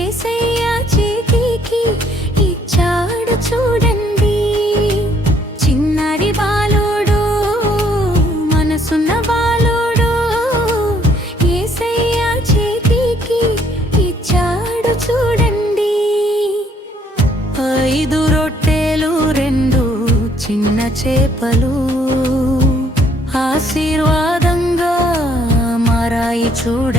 ఏసయ్య చేతికి ఇచ్చాడు చూడండి. మనసున్న ఏసయ్య చేతికి ఇచ్చాడు చూడండి. ఐదు రొట్టెలు రెండు చిన్న చేపలు ఆశీర్వాదంగా మారాయి చూడ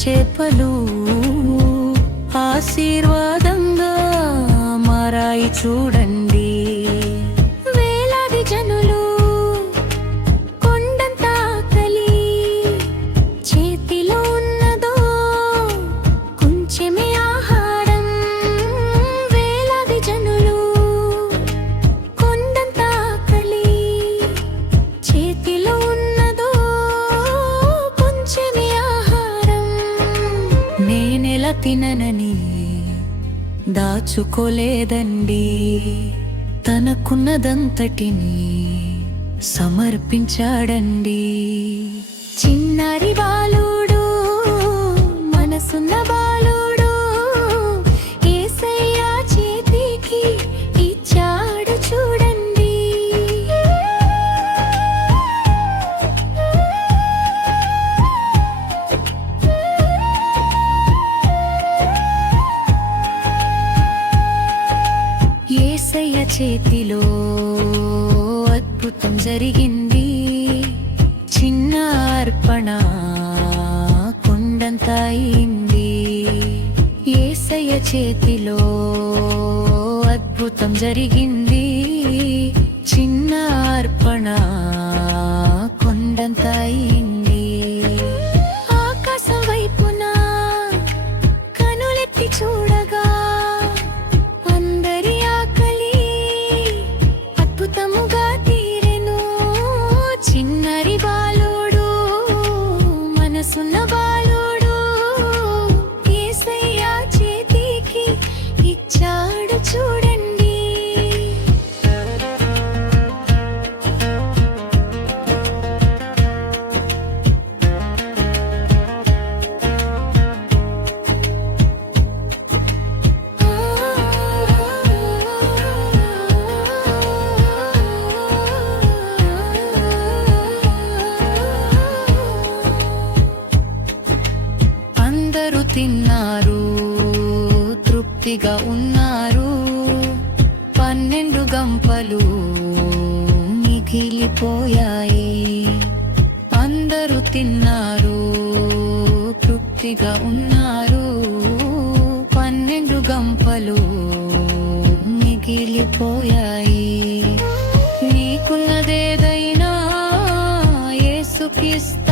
చేపలు ఆశీర్వాదంగా మారాయి చూడండి. వేలాది జనులు కొండంత ఆకలి చేతిలో ఉన్నదో కొంచెమే ఆహారం. వేలాది జనులు కొండంత ఆకలి చేతిలో ఉన్నదో కొంచెమే తిననని దాచుకోలేదండి. తనకున్నదంతటిని సమర్పించాడండి. చిన్నారి బాలు చేతిలో అద్భుతం జరిగింది. చిన్న అర్పణ కొండంత అయింది. ఏసయ్య చేతిలో అద్భుతం జరిగింది. చిన్న అర్పణ తిన్నారు తృప్తిగా ఉన్నారు. పన్నెండు గంపలు మిగిలిపోయాయి. అందరూ తిన్నారు తృప్తిగా ఉన్నారు. పన్నెండు గంపలు మిగిలిపోయాయి. నీకున్నదేదైనా ఏసుకిస్త